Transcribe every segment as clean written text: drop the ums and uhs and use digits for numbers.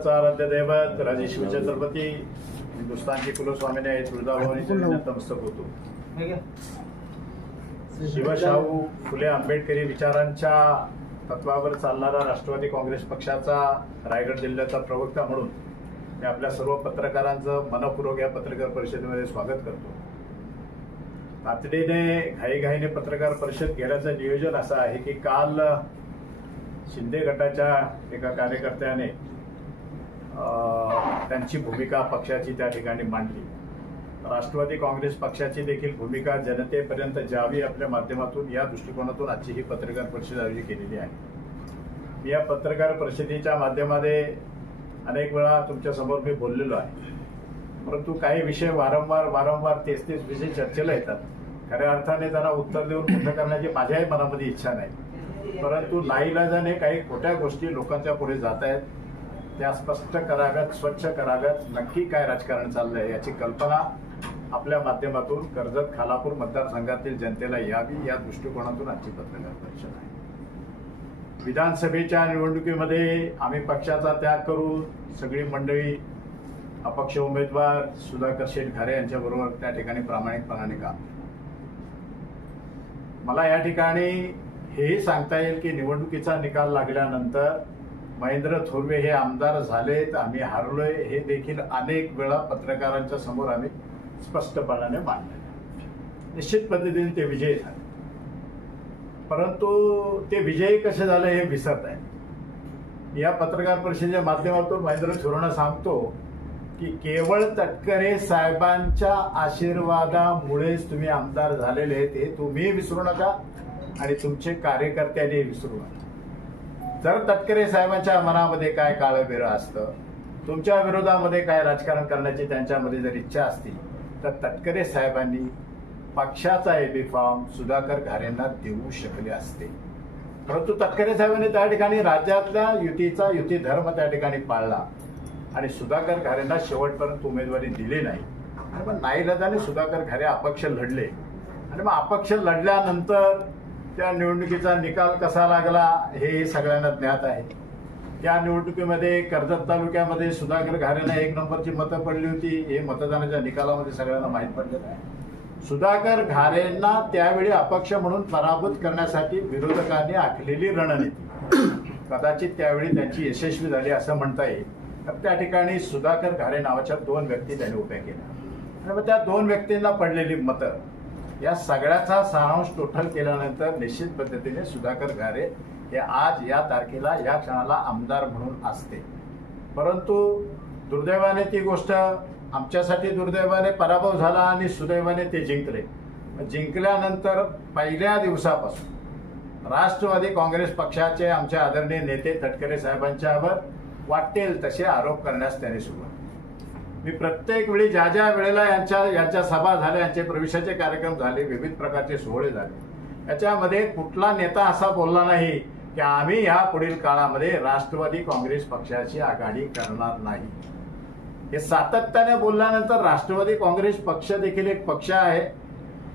महाराष्ट्राचा आराध्य दैवत राजेश्वर छत्रपती हिंदुस्थानची कुलस्वामिनी तुळजाभवानीचे नतमस्तक होतो. शिवशाहू फुले आंबेडकरी विचारांच्या तत्वावर चालणारा राष्ट्रवादी काँग्रेस पक्षाचा रायगड जिल्ह्याचा प्रवक्ता म्हणून मी आपल्या सर्व पत्रकारांचं मनपूर्वक या पत्रकार परिषदेमध्ये स्वागत करतो. तातडीने घाईघाईने पत्रकार परिषद घेण्याचं नियोजन असं आहे की काल शिंदे गटाच्या एका कार्यकर्त्याने त्यांची भूमिका पक्षाची त्या ठिकाणी मांडली. राष्ट्रवादी काँग्रेस पक्षाची देखील भूमिका जनतेपर्यंत जावी आपल्या माध्यमातून या दृष्टिकोनातून आजची ही पत्रकार परिषद आयोजित केलेली आहे. मी या पत्रकार परिषदेच्या माध्यमामध्ये अनेक वेळा तुमच्या समोर मी बोललेलो आहे, परंतु काही विषय वारंवार तेच विषय चर्चेला येतात. खऱ्या अर्थाने त्यांना उत्तर देऊन मोठं करण्याची माझ्याही मनामध्ये इच्छा नाही, परंतु नाईलाजाने काही खोट्या गोष्टी लोकांच्या पुढे जात आहेत. त्या स्पष्ट कराव्यात, स्वच्छ कराव्यात. नक्की काय राजकारण चाललंय याची कल्पना आपल्या माध्यमातून कर्जत खालापूर मतदारसंघातील जनतेला यावी या दृष्टिकोनातून आजची पत्रकार परिषद आहे. विधानसभेच्या निवडणुकीमध्ये आम्ही पक्षाचा त्याग करू सगळी मंडळी अपक्ष उमेदवार सुधाकर शेठ घारे यांच्याबरोबर त्या ठिकाणी प्रामाणिकपणाने काम. मला या ठिकाणी हेही सांगता येईल की निवडणुकीचा निकाल लागल्यानंतर महेंद्र थोरवे हे आमदार झालेत, आम्ही हारलोय हे देखील अनेक वेळा पत्रकारांच्या समोर आम्ही स्पष्टपणाने मांडले. निश्चित पद्धतीने ते विजयी झाले, परंतु ते विजयी कसे झाले हे विसरत आहे. या पत्रकार परिषदेच्या माध्यमातून महेंद्र थोरवेंना सांगतो की केवळ तटकरे साहेबांच्या आशीर्वादामुळेच तुम्ही आमदार झालेले आहेत हे तुम्ही विसरू नका आणि तुमचे कार्यकर्त्यांनी विसरू नका. जर तटकरे साहेबांच्या मनामध्ये काय काळं असतं, तुमच्या विरोधामध्ये काय राजकारण करण्याची त्यांच्यामध्ये जर इच्छा असती तर तटकरे साहेबांनी पक्षाचा एबी फॉर्म सुधाकर घारेंना देऊ शकले असते. परंतु तटकरे साहेबांनी त्या ठिकाणी राज्यातल्या युती धर्म त्या ठिकाणी पाळला आणि सुधाकर घारेंना शेवटपर्यंत उमेदवारी दिली नाही. आणि मग नाईलाजाने सुधाकर घारे अपक्ष लढले आणि मग अपक्ष लढल्यानंतर त्या निवडणुकीचा निकाल कसा लागला हे सगळ्यांना ज्ञात आहे. त्या निवडणुकीमध्ये कर्जत तालुक्यामध्ये सुधाकर घारेंना 1 नंबरची मतं पडली होती. हे मतदानाच्या निकालामध्ये सगळ्यांना माहीत पडलेलं आहे. सुधाकर घारेंना त्यावेळी अपक्ष म्हणून पराभूत करण्यासाठी विरोधकांनी आखलेली रणनीती कदाचित त्यावेळी त्यांची यशस्वी झाली असं म्हणता येईल. तर त्या ठिकाणी सुधाकर घारे नावाच्या 2 व्यक्ती त्यांनी उभ्या केल्या आणि मग त्या 2 व्यक्तींना पडलेली मतं या सगळ्याचा सारांश टोटल केल्यानंतर निश्चित पद्धतीने सुधाकर घारे हे आज या तारखेला या क्षणाला आमदार म्हणून असते. परंतु दुर्दैवाने ती गोष्ट आमच्यासाठी दुर्दैवाने पराभव झाला आणि सुदैवाने ते जिंकले. जिंकल्यानंतर पहिल्या दिवसापासून राष्ट्रवादी काँग्रेस पक्षाचे आमचे आदरणीय नेते तटकरे साहेबांच्यावर वाटेल तसे आरोप करण्यास त्यांनी सुरुवात. मी प्रत्येक वेळी ज्या वेळेला यांच्या सभा झाल्या, यांचे प्रवेशाचे कार्यक्रम झाले, विविध प्रकारचे सोहळे झाले, याच्यामध्ये कुठला नेता असा बोलला नाही की आम्ही ह्या पुढील काळामध्ये राष्ट्रवादी काँग्रेस पक्षाची आघाडी करणार नाही. हे सातत्याने बोलल्यानंतर राष्ट्रवादी काँग्रेस पक्ष देखील एक पक्ष आहे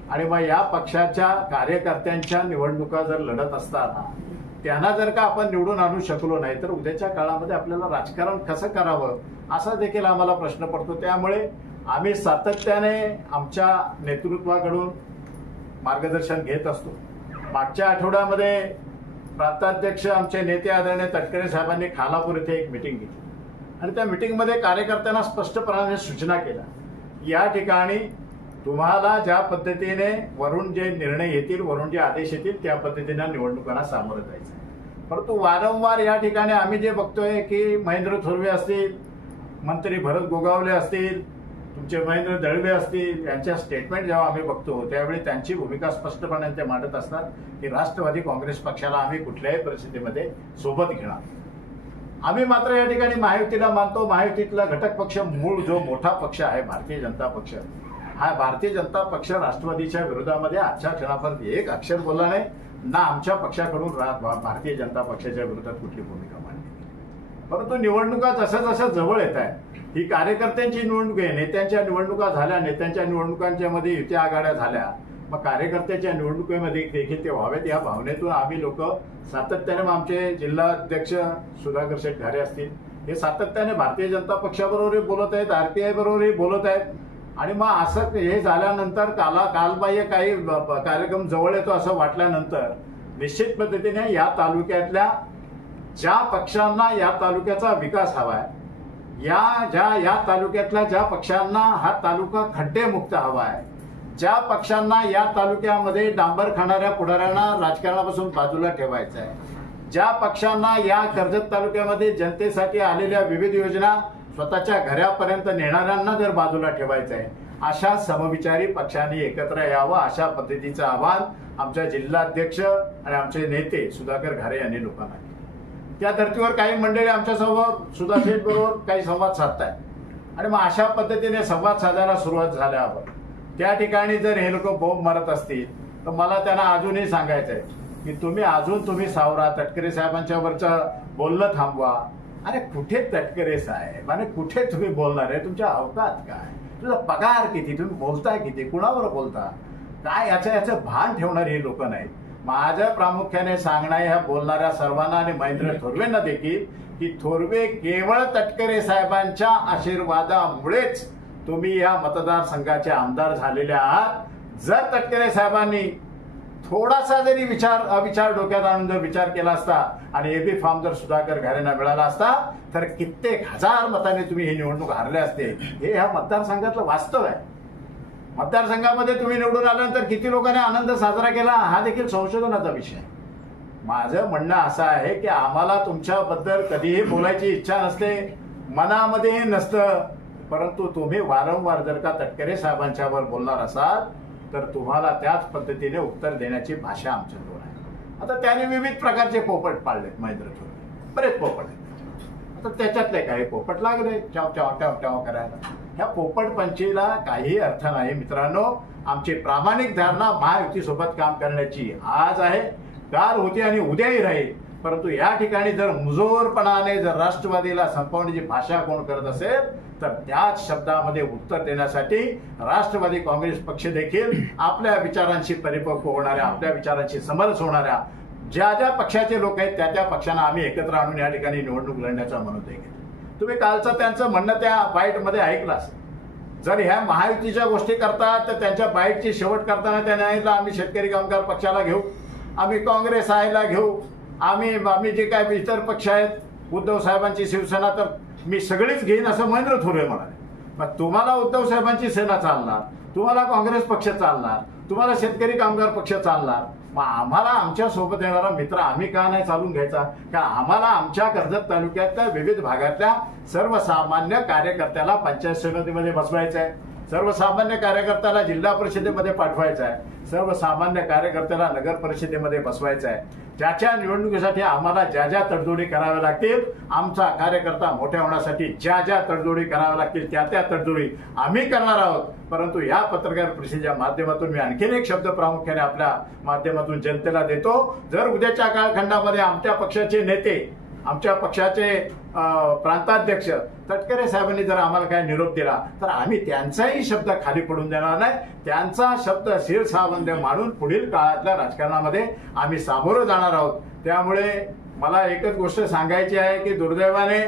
आणि मग या पक्षाच्या कार्यकर्त्यांच्या निवडणुका जर लढत असताना त्यांना जर का आपण निवडून आणू शकलो नाही तर उद्याच्या काळामध्ये आपल्याला राजकारण कसं करावं असा देखील आम्हाला प्रश्न पडतो. त्यामुळे आम्ही सातत्याने आमच्या नेतृत्वाकडून मार्गदर्शन घेत असतो. मागच्या आठवड्यामध्ये प्रांताध्यक्ष आमचे नेते आदरणीय तटकरे साहेबांनी खालापूर येथे एक मीटिंग घेतली आणि त्या मीटिंगमध्ये कार्यकर्त्यांना स्पष्टपणाने सूचना केल्या. या ठिकाणी तुम्हाला ज्या पद्धतीने वरून जे निर्णय येतील, वरून जे आदेश येतील त्या पद्धतीने निवडणुकांना सामोरं जायचं. परंतु वारंवार या ठिकाणी आम्ही जे बघतोय की महेंद्र थोरवे असतील, मंत्री भरत गोगावले असतील, तुमचे महेंद्र दळवे असतील, यांच्या स्टेटमेंट जेव्हा आम्ही बघतो त्यावेळी त्यांची भूमिका स्पष्टपणे ते मांडत असतात की राष्ट्रवादी काँग्रेस पक्षाला आम्ही कुठल्याही परिस्थितीमध्ये सोबत घेणार. आम्ही मात्र या ठिकाणी महायुतीला मानतो. महायुतीतला घटक पक्ष मूळ जो मोठा पक्ष आहे भारतीय जनता पक्ष, हा भारतीय जनता पक्ष राष्ट्रवादीच्या विरोधामध्ये आजच्या क्षणापर्यंत एक अक्षर बोलला नाही ना आमच्या पक्षाकडून भारतीय जनता पक्षाच्या विरोधात कुठली भूमिका मांडली. परंतु निवडणुका जसं जवळ येत आहे, ही कार्यकर्त्यांची निवडणूक आहे, नेत्यांच्या निवडणुका झाल्या, नेत्यांच्या निवडणुकांच्या मध्ये युती आघाड्या झाल्या, मग कार्यकर्त्याच्या निवडणुकीमध्ये देखील ते व्हावेत या भावनेतून आम्ही लोक सातत्याने आमचे जिल्हाध्यक्ष सुधाकर शेठ घारे असतील, हे सातत्याने भारतीय जनता पक्षाबरोबरही बोलत आहेत, RPI बरोबरही बोलत आहेत. आणि मग असं हे झाल्यानंतर कालबाह्य काही कार्यक्रम जवळ येतो असं वाटल्यानंतर निश्चित पद्धतीने या तालुक्यातल्या ज्या पक्षांना या तालुक्याचा विकास हवाय, या तालुक्यातल्या ज्या पक्षांना हा तालुका खड्डेमुक्त हवाय, ज्या पक्षांना या तालुक्यामध्ये डांबर खाणाऱ्या पुढाऱ्यांना राजकारणापासून बाजूला ठेवायचं आहे, ज्या पक्षांना या कर्जत तालुक्यामध्ये जनतेसाठी आलेल्या विविध योजना स्वतःच्या घरापर्यंत नेणाऱ्यांना जर बाजूला ठेवायचं आहे, अशा समविचारी पक्षांनी एकत्र यावं अशा पद्धतीचं आवाहन आमच्या जिल्हाध्यक्ष आणि आमचे नेते सुधाकर घारे यांनी लोकांना केलं. त्या धर्तीवर काही मंडळी आमच्यासमोर सुधा शेठ बरोबर काही संवाद साधतायत आणि मग अशा पद्धतीने संवाद साधायला सुरुवात झाल्यावर त्या ठिकाणी जर हे लोक बोंब मारत असतील तर मला त्यांना अजूनही सांगायचं आहे की तुम्ही सावरा, तटकरे साहेबांच्या वरचं बोलणं थांबवा. अरे कुठे तटकरे साहेब आणि कुठे तुम्ही बोलणार आहे? तुमच्या अवकात काय? तुझा पगार किती? तुम्ही बोलताय किती? कुणावर बोलता? काय याचं भान ठेवणारे हे लोक नाहीत. माझ्या प्रामुख्याने सांगणं ह्या बोलणाऱ्या सर्वांना आणि महेंद्र थोरवेंना देखील की थोरवे केवळ तटकरे साहेबांच्या आशीर्वादामुळेच तुम्ही या मतदारसंघाचे आमदार झालेले आहात. जर तटकरे साहेबांनी थोडासा जरी अविचार डोक्यात आणून जर विचार केला असता आणि AB फॉर्म जर सुधाकर घारेंना मिळाला असता तर कित्येक हजार मतांनी तुम्ही ही निवडणूक हारले असते. हे ह्या मतदारसंघातलं वास्तव आहे. मतदारसंघामध्ये तुम्ही निवडून आल्यानंतर किती लोकांनी आनंद साजरा केला हा देखील संशोधनाचा विषय आहे. माझं म्हणणं असं आहे की आम्हाला तुमच्याबद्दल कधीही बोलायची इच्छा नसते, मनामध्ये नसतं, परंतु तुम्ही वारंवार जर का तटकरे साहेबांच्यावर बोलणार असाल तर तुम्हाला त्याच पद्धतीने उत्तर देण्याची भाषा आमच्याजवळ आहे. आता त्याने विविध प्रकारचे पोपट पाळलेत महेंद्र थोरवे, बरेच पोपट आहेत. आता त्याच्यातले काही पोपट लागले चाव चाव चाव चाव करायला. ह्या पोपट पंचीला काही अर्थ नाही मित्रांनो. आमची प्रामाणिक धारणा महायुतीसोबत काम करण्याची आज आहे, काल होती आणि उद्याही राहील. परंतु या ठिकाणी जर मुजोरपणाने जर राष्ट्रवादीला संपवण्याची भाषा कोण करत असेल तर त्याच शब्दामध्ये उत्तर देण्यासाठी राष्ट्रवादी काँग्रेस पक्ष देखील आपल्या विचारांशी परिपक्व होणाऱ्या, आपल्या विचारांशी समरस होणाऱ्या ज्या पक्षाचे लोक आहेत त्या पक्षांना आम्ही एकत्र आणून या ठिकाणी निवडणूक लढण्याचा मनोदय घेतो. तुम्ही कालचं त्यांचं म्हणणं त्या बाईटमध्ये ऐकलं असेल. जर ह्या महायुतीच्या गोष्टी करतात तर त्यांच्या बाईटची शेवट करताना त्या न्यायाला आम्ही शेतकरी कामगार पक्षाला घेऊ, आम्ही काँग्रेस आयला घेऊ, आम्ही जे काय इतर पक्ष आहेत, उद्धव साहेबांची शिवसेना तर मी सगळीच घेईन असं महेंद्र थोरवे म्हणाले. मग तुम्हाला उद्धव साहेबांची सेना चालणार, तुम्हाला काँग्रेस पक्ष चालणार, तुम्हाला शेतकरी कामगार पक्ष चालणार, मग आम्हाला आमच्या सोबत येणारा मित्र आम्ही का नाही चालून घ्यायचा? का आम्हाला आमच्या कर्जत तालुक्यातल्या विविध भागातल्या सर्वसामान्य कार्यकर्त्याला पंचायत समितीमध्ये बसवायचं आहे, सर्वसामान्य कार्यकर्त्याला जिल्हा परिषदेमध्ये पाठवायचं आहे, सर्वसामान्य कार्यकर्त्याला नगर परिषदेमध्ये बसवायचं आहे. ज्याच्या निवडणुकीसाठी आम्हाला ज्या तडजोडी कराव्या लागतील, आमचा कार्यकर्ता मोठ्या होण्यासाठी ज्या तडजोडी कराव्या लागतील त्या तडजोडी आम्ही करणार आहोत. परंतु या पत्रकार परिषदेच्या माध्यमातून मी आणखीन एक शब्द प्रामुख्याने आपल्या माध्यमातून जनतेला देतो. जर उद्याच्या कालखंडामध्ये आमच्या पक्षाचे नेते, आमच्या पक्षाचे प्रांताध्यक्ष तटकरे साहेबांनी जर आम्हाला काय निरोप दिला तर आम्ही त्यांचाही शब्द खाली पडून देणार नाही. त्यांचा शब्द शिरसावंद मानून पुढील काळातल्या राजकारणामध्ये आम्ही सामोरं जाणार आहोत. त्यामुळे मला एकच गोष्ट सांगायची आहे की दुर्दैवाने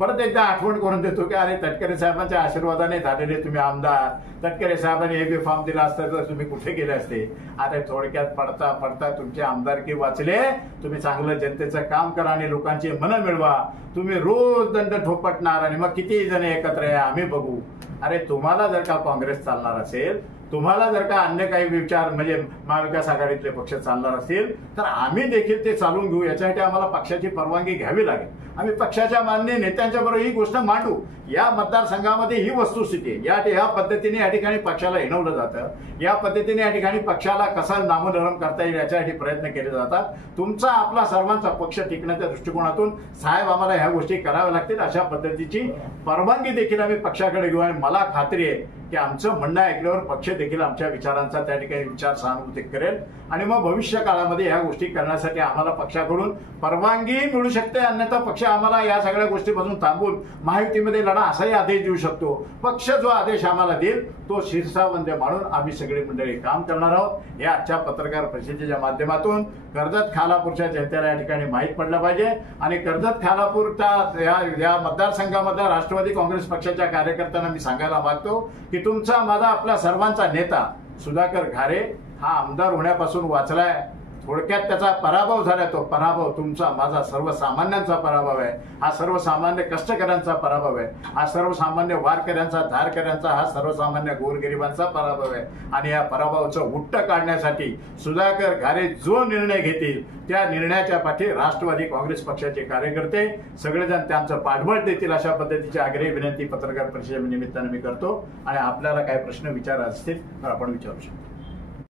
परत एकदा आठवण करून देतो की अरे तटकरे साहेबांच्या आशीर्वादाने झालेले तुम्ही आमदार, तटकरे साहेबांनी AB फॉर्म दिला असता तर तुम्ही कुठे गेले असते? आता थोडक्यात पडता तुमचे आमदारकी वाचले. तुम्ही चांगलं जनतेचं काम करा आणि लोकांची मनं मिळवा. तुम्ही रोज दंड ठोपटणार आणि मग किती जण एकत्र या आम्ही बघू. अरे तुम्हाला जर का काँग्रेस चालणार असेल, तुम्हाला जर का अन्य काही विचार म्हणजे महाविकास आघाडीतले पक्ष चालणार असतील तर आम्ही देखील ते चालून घेऊ. याच्यासाठी आम्हाला पक्षाची परवानगी घ्यावी लागेल. आम्ही पक्षाच्या मान्य नेत्यांच्या बरोबर ही गोष्ट मांडू. या मतदारसंघामध्ये ही वस्तुस्थिती आहे. या पद्धतीने या ठिकाणी पक्षाला हिणवलं जातं, या पद्धतीने या ठिकाणी पक्षाला कसा नामोनरम करता येईल याच्यासाठी प्रयत्न केले जातात. तुमचा आपला सर्वांचा पक्ष टिकण्याच्या दृष्टिकोनातून साहेब आम्हाला ह्या गोष्टी कराव्या लागतील अशा पद्धतीची परवानगी देखील आम्ही पक्षाकडे घेऊ. आणि मला खात्री आहे की आमचं म्हणणं ऐकल्यावर पक्ष देखील आमच्या विचारांचा त्या ठिकाणी विचार सहानुभूती करेल आणि मग भविष्य काळामध्ये या गोष्टी करण्यासाठी आम्हाला पक्षाकडून परवानगी मिळू शकते, अन्यथा पक्ष आम्हाला या सगळ्या गोष्टीपासून थांबून महायुतीमध्ये लढा असाही आदेश देऊ शकतो. पक्ष जो आदेश आम्हाला देईल तो शिरसावंद्य मानून आम्ही सगळी मंडळी काम करणार आहोत. हे आजच्या पत्रकार परिषदेच्या माध्यमातून कर्जत खालापूरच्या जनतेला या ठिकाणी माहीत पडलं पाहिजे आणि कर्जत खालापूरच्या या मतदारसंघामध्ये राष्ट्रवादी काँग्रेस पक्षाच्या कार्यकर्त्यांना मी सांगायला मागतो की तुमचा माझा आपला सर्वांचा नेता सुधाकर घारे हा आमदार होण्यापासून वाचलाय. थोडक्यात त्याचा पराभव झाला. तो पराभव तुमचा माझा सर्वसामान्यांचा पराभव आहे. हा सर्वसामान्य कष्टकऱ्यांचा पराभव आहे. हा सर्वसामान्य वारकऱ्यांचा धारकऱ्यांचा हा सर्वसामान्य गोरगरिबांचा पराभव आहे. आणि या पराभवाचं उट्ट काढण्यासाठी सुधाकर घारे जो निर्णय घेतील त्या निर्णयाच्या पाठी राष्ट्रवादी काँग्रेस पक्षाचे कार्यकर्ते सगळेजण त्यांचं पाठबळ देतील अशा पद्धतीची आग्रही विनंती पत्रकार परिषदेनिमित्तानं मी करतो. आणि आपल्याला काही प्रश्न विचारायचे असतील तर आपण विचारू शकतो.